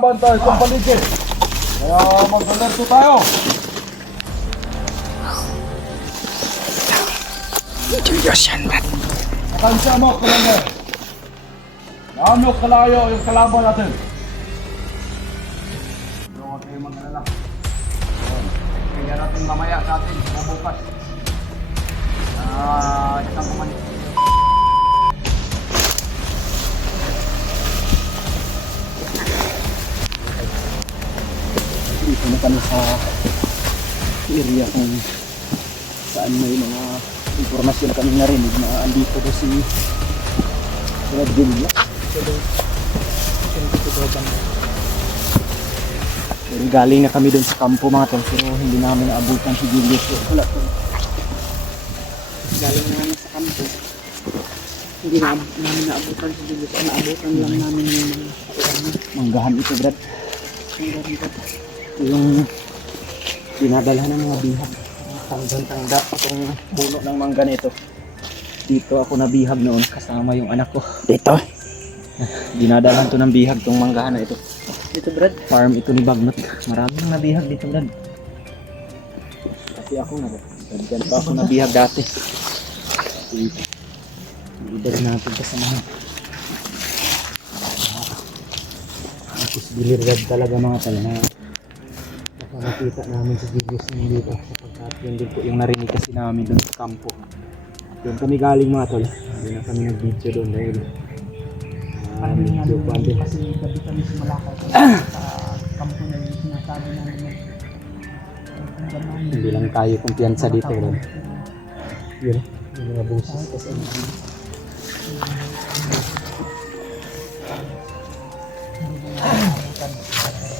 nagbabantay sa paligid. Kaya mag-alerto tayo. Diyos yan, Brad. Makansya mo, Kalender. Naano kalayo yung kalaban natin. Huwag kayo mag-alala. Kaya natin mamaya sa atin, bubukas. Isang kumanin. Dito na kami sa area kung saan may mga impormasyon kami narinig na andito ko si Red Junior. Pero galing na kami dun sa kampo mga tol, pero hindi namin naabutan si Julius. Wala to. Galing na namin sa kampo. Hindi namin naabutan si Julius. Naabutan lang namin yung manggahan ito, Brad. Manggahan ito. Yung dinadalhan ng mga bihag. Tanggang-tangda itong puno ng mangga nito. Dito ako nabihag noon kasama yung anak ko. Dito? Dinadalhan to ng bihag tong manggahan na ito. Dito, Brad? Farm ito ni Bagnot. Maraming nabihag dito, Brad. Kasi ako dyan pa ako nabihag dati. Idal natin kasamahan. Tapos bilirgad talaga mga tala na nakakita namin sa videos ng dito. Sapagkat yun din po yung narinig kasi namin doon sa kampo. Doon kami galing mga tol. Hindi na kami nag-video doon dahil medyo pwede. Kasi gabi kami sumalakay sa kampo na yung sinasabi namin. Hindi lang tayo kumpiyansa dito. Yun, yung mga boses kasi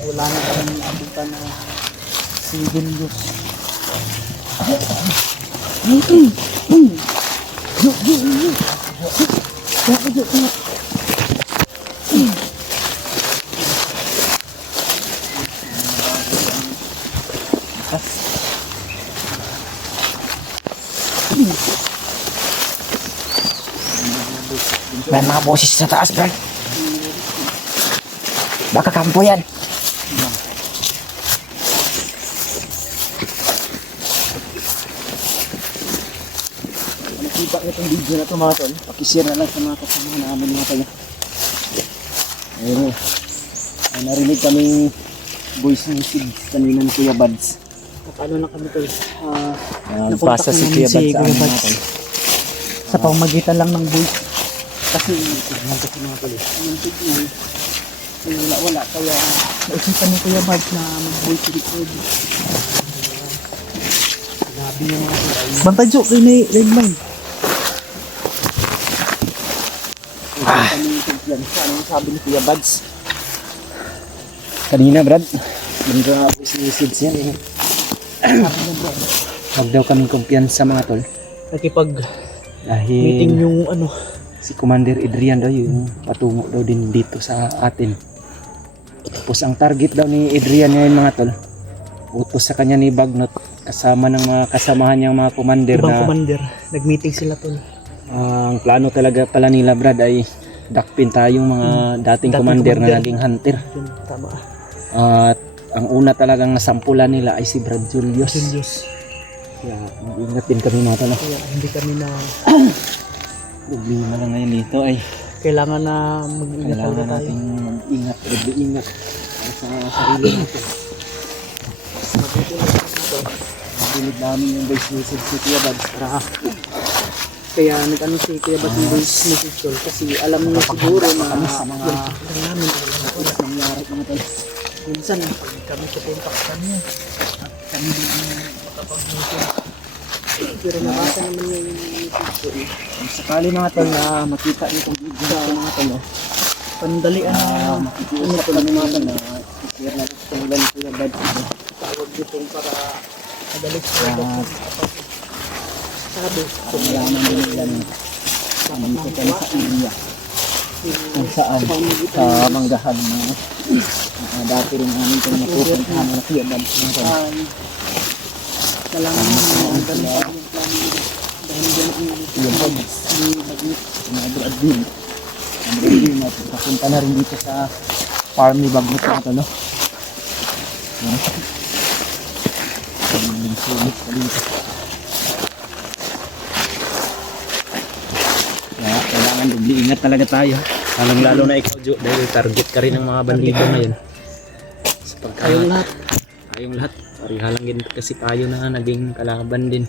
wala na kami abutan na si Julius. May mga boses sa taas, Brad. Baka kampo yan. Nakita ko itong video na ito mga tol. Pakishare na lang sa mga kasama namin mga tol. Ayun. Ay narinig kaming voice message kanina ni Kuya Bads. Paano na kami tol? Nagpasa si Kuya Bads sa amin mga tol. Sa pamamagitan lang ng voice. Kasi signal kasi mga tol. Yung signal wala kaya naisipan ni Kuya Bads na mag-voice record. Grabe yung mga tol. Bantadyo kay ni Redmine. Anong sabi ni Kuya Bads? Kanina, Brad. Nag-voice message yan eh. Huwag daw kaming kumpiyansa mga tol. Nakipag dahil meeting yung si Commander Adrian daw yung patungo daw din dito sa atin. Tapos ang target daw ni Adrian ngayon mga tol, utos sa kanya ni Bagnot kasama ng mga kasamahan niyang mga commander ibang na commander. Nag-meeting sila tol. Ang plano talaga pala nila, Brad, ay dakpin tayong mga dating commander na naging hunter. Tama. At ang una talagang nasampulan nila ay si Brad Julius. Kaya mag-ingat din kami mga tol. Kaya hindi kami na problema na ngayon dito ay kailangan na mag-ingat talaga tayo. Kailangan natin mag-ingat, mag-ingat sa sarili natin. Mabinig namin yung voice message si Kuya Bads para kaya nag-ano si Kuya Bads yung voice message tol kasi alam niya siguro na sa mga namin ulit nangyari mga tol. Minsan kami pupunta sa kanya at kami din makapag-mission. Pero nabasa naman yung message ko eh. Sakali mga tol na makita niyo itong video na mga tol pandalian na makikiusap kami mga tol na share na ito nila ni Kuya Bads tawag dito para madalit sa sabi kung wala naman nila nandito kami sa area kung saan sa manggahan na dati rin namin itong napupuntahan na Kuya Bads mga tol. Kailangan naman ang ganun yung plano dahil yung Bads ni Bagnot na Adrian papunta na rin dito sa farm ni Bagnot mga tol, no? Sulit pa dito. Kaya kailangan dubli ingat talaga tayo. Lalo na ikaw, Jo, dahil target ka rin ng mga bandido ngayon. Tayong lahat. Tayong lahat. Pariha lang din kasi tayo na naging kalaban din.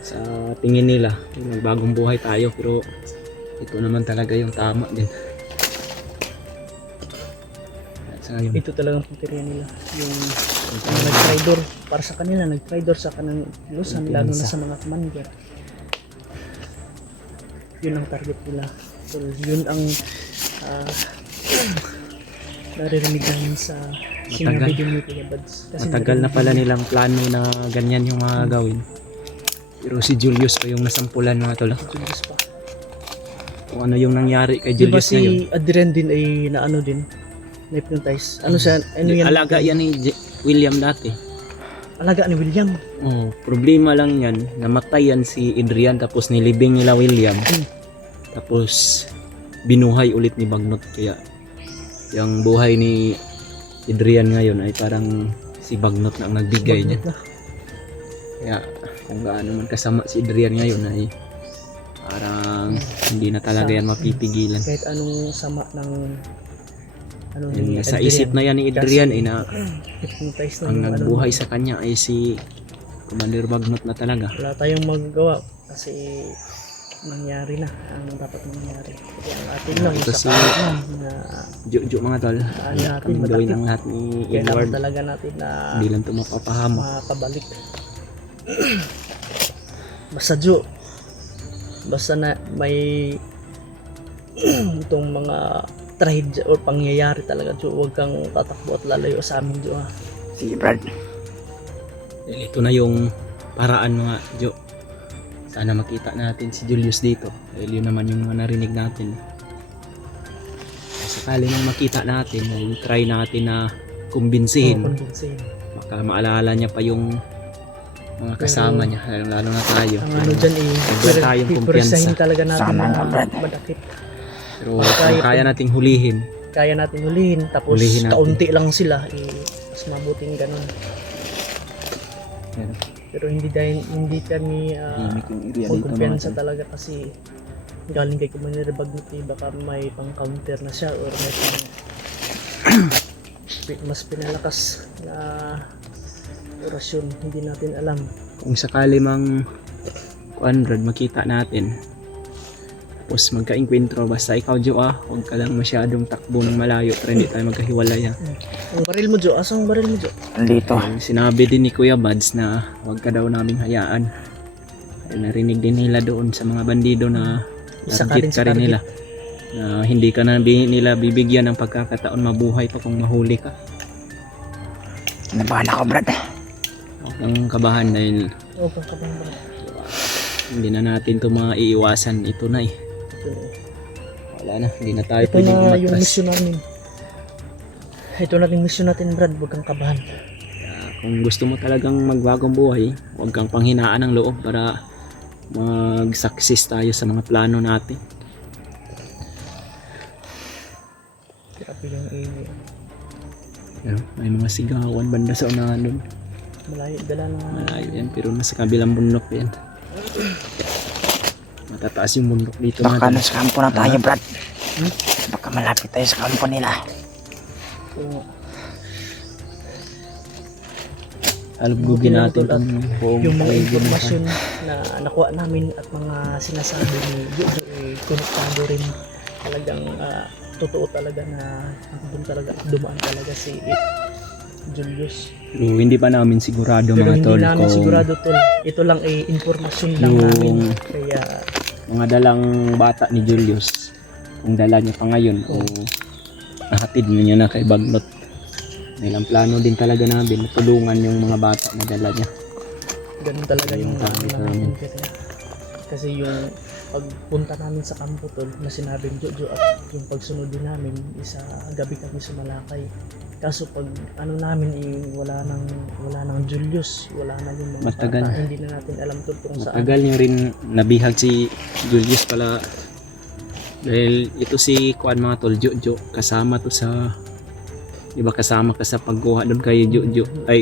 Sa tingin nila, magbagong buhay tayo, pero ito naman talaga yung tama din. Ito talagang punteriya nila. Yung nag-tridor para sa kanila, nag-tridor sa kanang lusan, lalo na sa mga commander. Yun ang target nila. So, yun ang naririnig namin sa sinabi din ni Kuya Bads. Matagal na pala nilang plano na ganyan yung mga gawin. Pero si Julius pa yung nasampulan mga tol. Julius pa. Kung ano yung nangyari kay Diba Julius ngayon. si Adrian din ay naano din? Na-hypnotize. Ano siya? Ano yan? Alaga yan ni William dati. Alaga ni William. Oh, problema lang yan, namatay yan si Adrian tapos nilibing nila William. Tapos binuhay ulit ni Bagnot, kaya yung buhay ni Adrian ngayon ay parang si Bagnot na ang nagbigay niya. Kaya kung gaano man kasama si Adrian ngayon ay parang hindi na talaga yan mapipigilan. Kahit anong sama ng ano Yung ni nasa Adrian. isip na yan ni Adrian ay na Hypnotize na ang yung nagbuhay ano, sa kanya ay si Commander Bagnot na talaga. wala tayong magagawa kasi nangyari na ang dapat mangyari. Kaya ang atin lang Ito sa si kanya na Jojo mga tol. ano natin Kami gawin madakip. ang lahat ni Kailangan Edward. talaga natin na Hindi lang ito mapapahama. makabalik. Basta Jo, basta na may itong mga trahedya o pangyayari talaga Jo, huwag kang tatakbo at lalayo sa amin Jo ha. Sige Brad. Dahil ito na yung paraan mga Jo. Sana makita natin si Julius dito. Dahil yun naman yung mga narinig natin. Sakali nang makita natin, ay try natin na kumbinsihin. Kumbinsihin. Baka maalala niya pa yung mga kasama niya. Lalo na tayo. Ang ano dyan Huwag tayong kumpiyansa. ipresahin talaga natin na madakip. Pero kung kaya nating hulihin, Kaya natin hulihin, tapos Hulihin natin. kaunti lang sila, mas mabuting ganun. Yan. Pero hindi kami Himik yung area full dito, kumpiyansa mga tol. talaga kasi galing kay Commander Bagnot baka may pang counter na siya or may pang mas pinalakas na orasyon, hindi natin alam. Kung sakali mang Brad, makita natin, tapos magka-enkwentro, basta ikaw Jo huwag ka lang masyadong takbo ng malayo para hindi tayo magkahiwalay ha. Ang baril mo Jo, asang baril mo Jo? Andito. Sinabi din ni Kuya Bads na huwag ka daw naming hayaan. Ay, narinig din nila doon sa mga bandido na Isa ka target din ka sa rin target. nila. Na hindi ka na nila bibigyan ng pagkakataon mabuhay pa kung mahuli ka. Nabahan ako, Brad. Huwag kang kabahan dahil O, pagkabang ba? hindi na natin ito maiiwasan. Ito na wala na, hindi na tayo Ito pwedeng na yung umatras. mission namin. Ito na yung mission natin Brad, huwag kang kabahan. Kung gusto mo talagang magbagong buhay, huwag kang panghinaan ng loob para mag-success tayo sa mga plano natin. Grabe yung area. May mga sigawan banda sa unahan doon. Malayo, dala na. Malayo yan, pero nasa kabilang bundok yan. Matataas yung bundok dito. Baka mga nasa kampo na tayo, Brad. Baka malapit tayo sa kampo nila. Oo. Alugugin natin At itong buong yung mga paligid na impormasyon na nakuha namin at mga sinasabi ni Jojo konektado rin talagang totoo talaga na doon talaga dumaan talaga si Julius. Pero hindi pa namin sigurado Pero mga hindi tol namin kung sigurado tol. Ito lang ay impormasyon lang Yung- namin. Kaya mga dalang bata ni Julius, kung dala niya pa ngayon o nahatid na niya na kay Bagnot. Nilang plano din talaga namin tulungan yung mga bata na dala niya. ganun talaga yung Yung target namin. kaya. Kasi yung pagpunta namin sa kampo tol na sinabi ni Jojo at yung pagsunod din namin isa gabi kami sumalakay. Kaso pag ano namin wala nang Julius, wala na yung mga Matagal. bata, hindi na natin alam tol kung saan. Matagal niya rin nabihag si Julius pala dahil ito si Kuan mga tol Jojo kasama to sa Di ba kasama ka sa pagkuha doon kay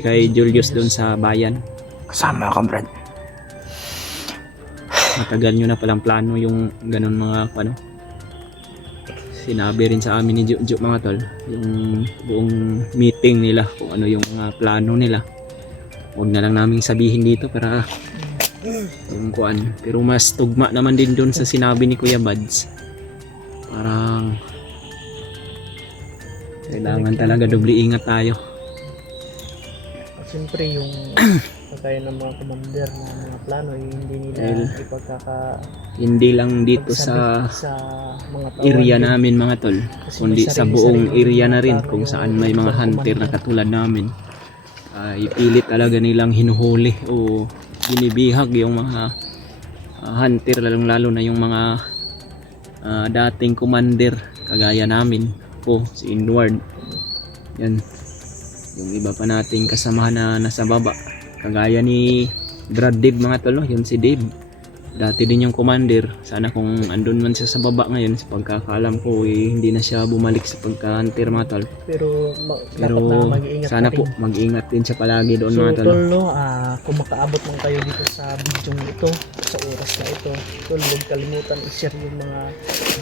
kay Julius doon sa bayan? Kasama ako, Brad. Matagal nyo na palang plano yung ganun mga ano. Sinabi rin sa amin ni Jojo mga tol, yung buong meeting nila kung ano yung mga plano nila. Huwag na lang namin sabihin dito para yung kuan. Pero mas tugma naman din doon sa sinabi ni Kuya Buds. Parang kailangan talaga doble ingat tayo. At siyempre yung kagaya ng mga commander na mga plano hindi nila Dahil hindi lang dito sa mga area namin mga tol, Kasi kundi may sa sarili-sarili buong yung area na mga rin plano kung yung saan may mga ibang hunter na commander. katulad namin. Ipilit talaga nilang hinuhuli o binibihag yung mga hunter, lalong lalo na yung mga dating commander kagaya namin po, si Inward. Yan, yung iba pa nating kasamahan na nasa baba kagaya ni Brad Dave mga tol, no? Yun si Dave, dati din yung commander. Sana kung andun man siya sa baba ngayon, sa pagkakaalam ko hindi na siya bumalik sa pagka-hunter mga tol. Pero Pero dapat na mag-iingat sana pa po rin. mag-ingat din siya palagi doon So mga tol. tol, no, kung makaabot man kayo dito sa video ito, sa oras na ito, tol, huwag kalimutan i-share yung mga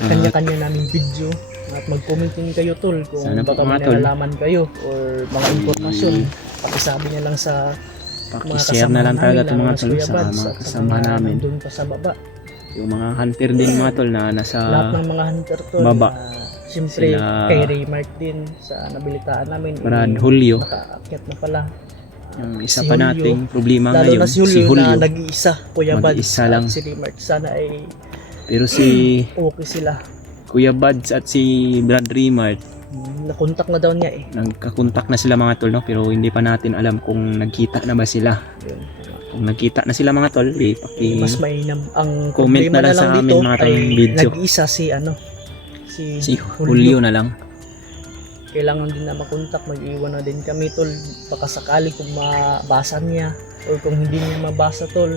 kanya-kanya naming video at mag-comment din kayo tol kung Sana po, baka may mga tol. nalalaman kayo or mga impormasyon. Pakisabi niya lang sa mga Paki-share na lang talaga itong mga tol Kuya sa Buds mga at kasama namin. nandun pa sa baba. Yung mga hunter din mga tol na nasa Lahat ng mga hunter tol baba. siyempre Sila- kay Raymart din sa nabilitaan namin Brad Julio. nakaakyat na pala. Yung isa Si pa Julio, nating problema lalo ngayon, na si Julio, na nag-iisa, Kuya Buds Mag-iisa at lang. si Raymart. Sana ay Pero si okay sila. Kuya Buds at si Brad Remart, Nakontak na daw niya eh. nagkakontak na sila mga tol, no? Pero hindi pa natin alam kung nagkita na ba sila. Yun. Kung nagkita na sila mga tol, Mas mainam. Ang Comment problema na lang na lang sa amin, dito mga ay video. nag-iisa si si Julio na lang. Kailangan din na makontak, mag-iwan na din kami tol. Baka sakali kung mabasa niya or kung hindi niya mabasa tol,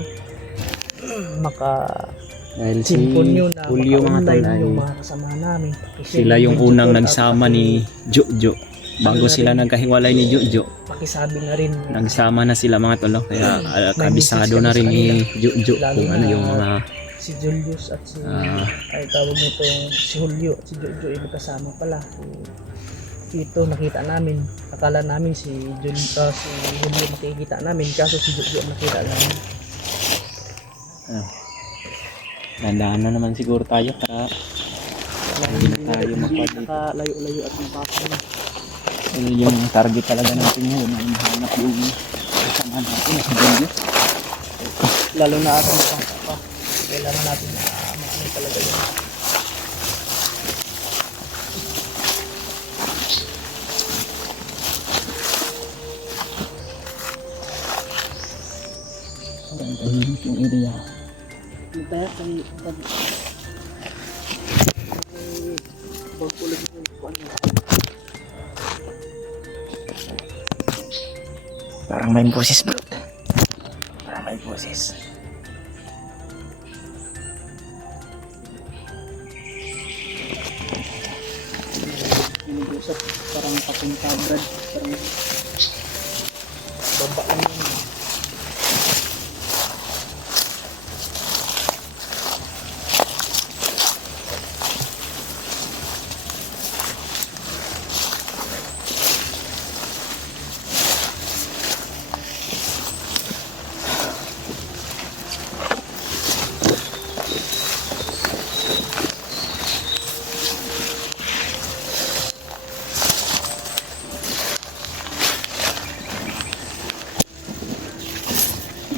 Dahil si simpon nyo na Julio mga tol maka-online ay yung mga kasama namin. sila yung unang nagsama ni Jojo. Bago sila nagkahiwalay ni Jojo, Pakisabi na rin. nagsama na sila mga tol, no? Kaya May kabisado message na kami rin sa ni Jojo Lalo kung ano na yung mga Si Julius at si ay tawag nito si Julio at si Jojo ay magkasama pala. Ito nakita namin. Akala namin si Julio makikita namin kaso si Jojo ang nakita namin. Dandaan na naman siguro tayo para hindi na tayo makapag Nakalayo-layo at mapasok na. yung target talaga natin ngayon ay mahanap yung kasama natin sa video. Lalo na ating pa. Kailangan natin na maano talaga yun. Tahimik yung area. Yung kaya kay bagpulag yung kuwan niya. Parang may boses, bro. Parang may boses. Pinag-usap parang papunta Brad. Parang baba lang yun.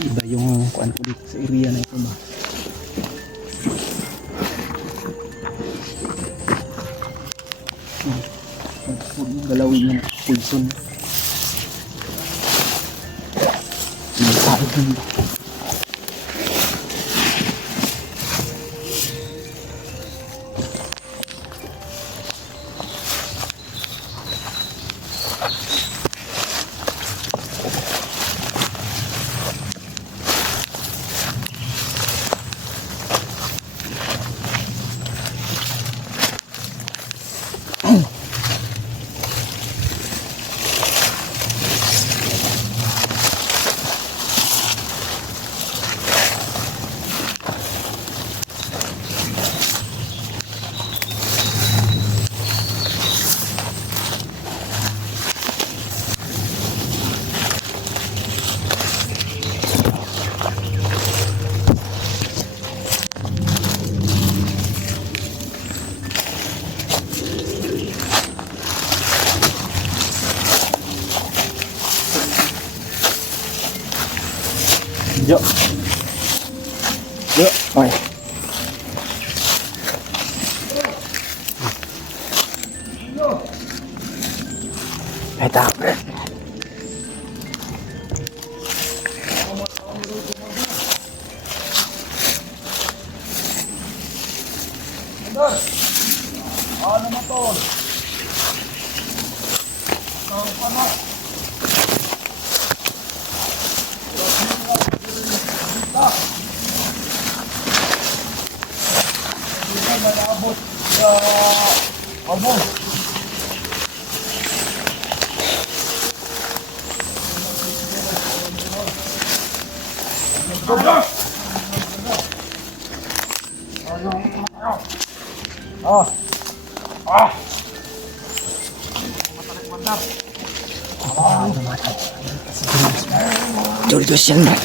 Iba yung kuan ko dito sa area na ito ba. Huwag yung galawin yung pulson. Saan ba? Jo. Jo. Oy. Eta. Commander! Ano mo tol? Ang panak! Hindi na nalabot sa abos. Dul-dus yan, Brad.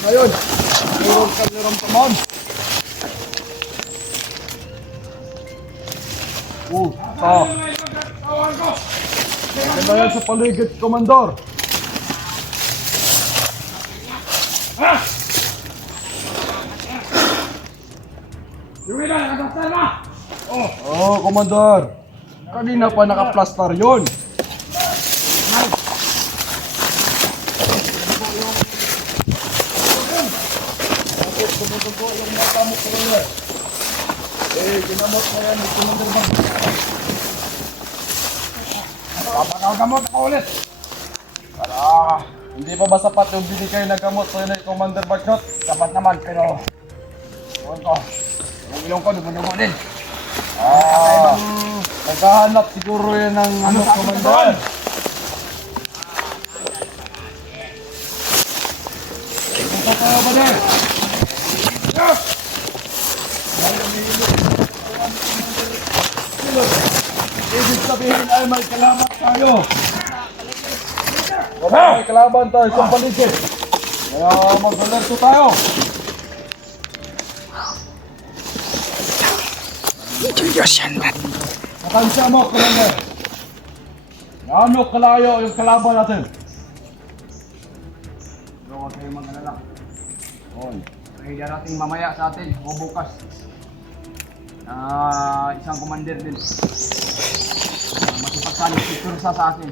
Ngayon, meron ka niramdaman. Maganda yan sa paligid, Komandor. Oh, Komandor. Kanina pa naka-plaster yun. Tumutugo yung mata mo, Komandor. Ginamot na yan, Komandor Bang. Papagaw-gamot ako ulit. Para hindi pa ba sapat yung binigay na gamot sa'yo na Commander Bagshot? Sapat naman, pero huwag ko. Yung ilong ko, dugo-dugo din. Naghahanap siguro yan ng ano, Commander. Punta tayo ba din? Ibig sabihin ay may kalaban tayo. May kalaban tayo sa paligid. Kaya mag-alerto tayo. Dul-dus yan, Brad. Nakansya mo, Commander. Gaano kalayo yung kalaban natin? Pero huwag kayong mag-alala. May darating mamaya sa atin o bukas. Isang commander din. Masipagsalit si Kursa sa akin.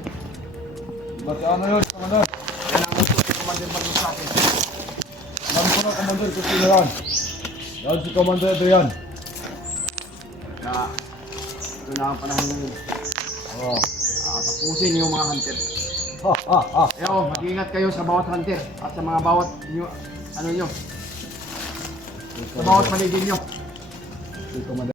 Ba't ano yun, Commander? Yan ang gusto ni Commander Bagos sa akin. Alam ko na, Commander, kung sino yan. Yan si Commander Adrian. Kaya ito na ang panahon ngayon. Tapusin yung mga hunter. Kaya mag-ingat kayo sa bawat hunter at sa mga bawat ano nyo. Sa bawat paligid nyo. Si Commander.